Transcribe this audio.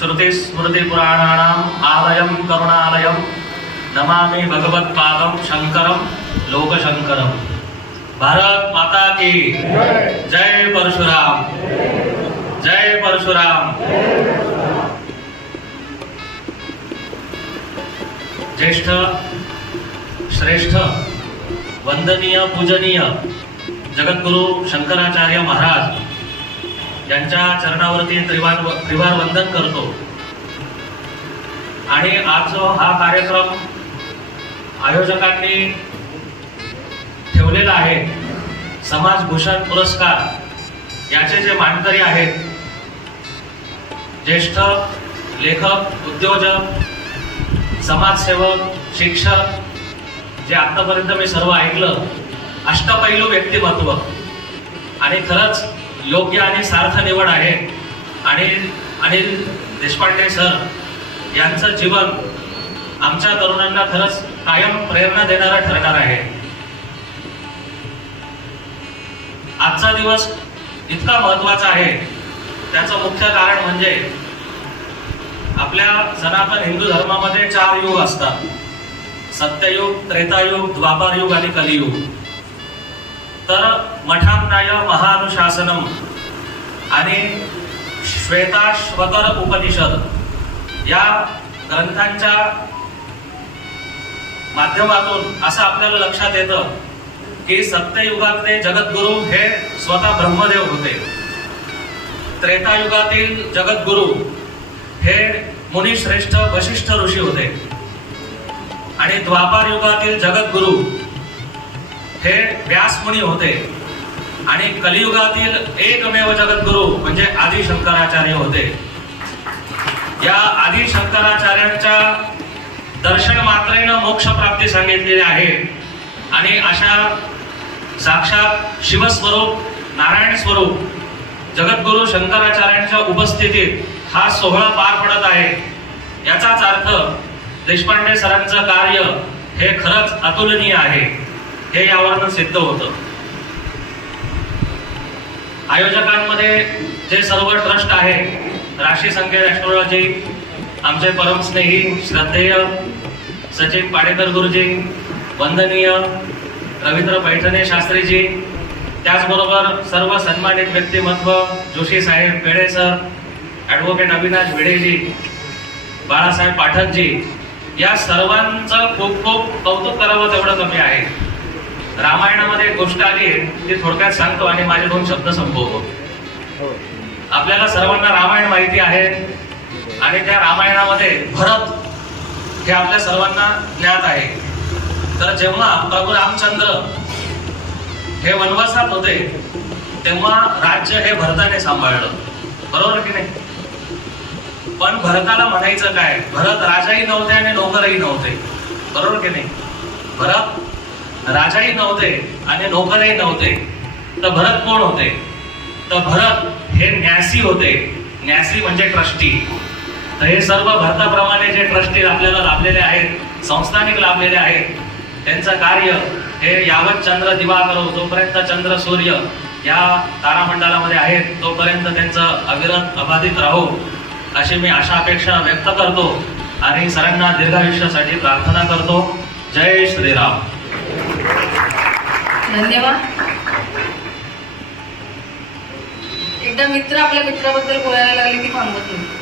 श्रुतिस्मृतिपुराणानाम् आलयं करुणालयं नमामि भगवत्पादं शङ्करं लोकशङ्करं भारत माता की जय परशुराम। जय परशुराम। ज्येष्ठ श्रेष्ठ वंदनीय पूजनीय जगद्गुरु शंकराचार्य महाराज। यांच्या चरणावरती त्रिवार त्रिवार वंदन करतो. आणि आज जो हा कार्यक्रम आयोजकांनी ठेवलेला आहे समाजभूषण पुरस्कार याचे जे मानकरी आहेत ज्येष्ठ लेखक उद्योजक समाजसेवक शिक्षक जे आतापर्यंत मी सर्व ऐकलं अष्टपैलू व्यक्तिमत्व. आणि खरंच योग्य आणि सार्थ निवड आहे. आणि अनिल देशपांडे सर यांचं जीवन आमच्या तरुणांना खरंच कायम प्रेरणा देणारं ठरणार आहे. आजचा दिवस इतका महत्त्वाचा आहे. त्याचं मुख्य कारण म्हणजे आपल्या सनातन हिंदू धर्मामध्ये चार युग असतात. सत्ययुग त्रेतायुग द्वापारयुग आणि कलियुग. तर मठांनाय महानुशासनम आणि श्वेताश्वतर उपनिषद या ग्रंथांच्या माध्यमातून असं आपल्याला लक्षात येतं की सत्ययुगातले जगद्गुरु हे स्वतः ब्रह्मदेव होते. त्रेतायुगातील जगद्गुरु हे मुनिश्रेष्ठ वशिष्ठ ऋषी होते. आणि द्वापार युगातील जगद्गुरु हे व्यासमुनी होते. आणि कलियुगातील एकमेव जगद्गुरु म्हणजे आदी शंकराचार्य होते. या आदी शंकराचार्यांच्या दर्शन मात्रेनं मोक्ष प्राप्ती सांगितलेली आहे. आणि अशा साक्षात शिवस्वरूप नारायण स्वरूप जगद्गुरु शंकराचार्यांच्या उपस्थितीत हा सोहळा पार पडत आहे. याचाच अर्थ देशपांडे सरांचं कार्य हे खरंच अतुलनीय आहे. हे यावरनं सिद्ध होतं. आयोजकांमध्ये जे सर्व ट्रस्ट आहे राशी संकेत ॲस्ट्रॉलॉजी आमचे परमस्नेही श्रद्धेय सचिन पाडेकर गुरुजी वंदनीय रवींद्र पैठणे शास्त्रीजी त्याचबरोबर सर्व सन्मानित व्यक्तिमत्व जोशी साहेब पेढे सर ॲडव्होकेट अविनाश भिडेजी बाळासाहेब पाठकजी या सर्वांचं खूप खूप कौतुक करावं तेवढं कमी आहे. रामायणामध्ये एक गोष्ट आली ती थोडक्यात सांगतो आणि माझे दोन शब्द संपवतो. आपल्याला सर्वांना रामायण माहिती आहे आणि त्या रामायणामध्ये भरत हे आपल्या सर्वांना ज्ञात आहे. तर जेव्हा प्रभू रामचंद्र हे वनवासात होते तेव्हा राज्य हे भरताने सांभाळलं. बरोबर की नाही? पण भरताला म्हणायचं काय? भरत राजाही नव्हते आणि नोकरही नव्हते. बरोबर की नाही? भरत राजाही नव्हते आणि नोकरही नव्हते. तर भरत कोण होते? तर भरत हे न्यासी होते. न्यासी म्हणजे ट्रस्टी. तर हे सर्व भरताप्रमाणे जे ट्रस्टी आपल्याला लाभलेले आहेत संस्थानिक लाभलेले आहेत त्यांचं कार्य हे यावत चंद्र दिवाकर हो, जोपर्यंत चंद्र सूर्य या तारामंडळामध्ये आहेत तोपर्यंत त्यांचं अविरत अबाधित राहो अशी मी आशा अपेक्षा व्यक्त करतो आणि सरांना दीर्घायुष्यासाठी प्रार्थना करतो. जय श्रीराम. धन्यवाद. एकदा मित्र आपल्या मित्राबद्दल बोलायला लागले की थांबत नाही.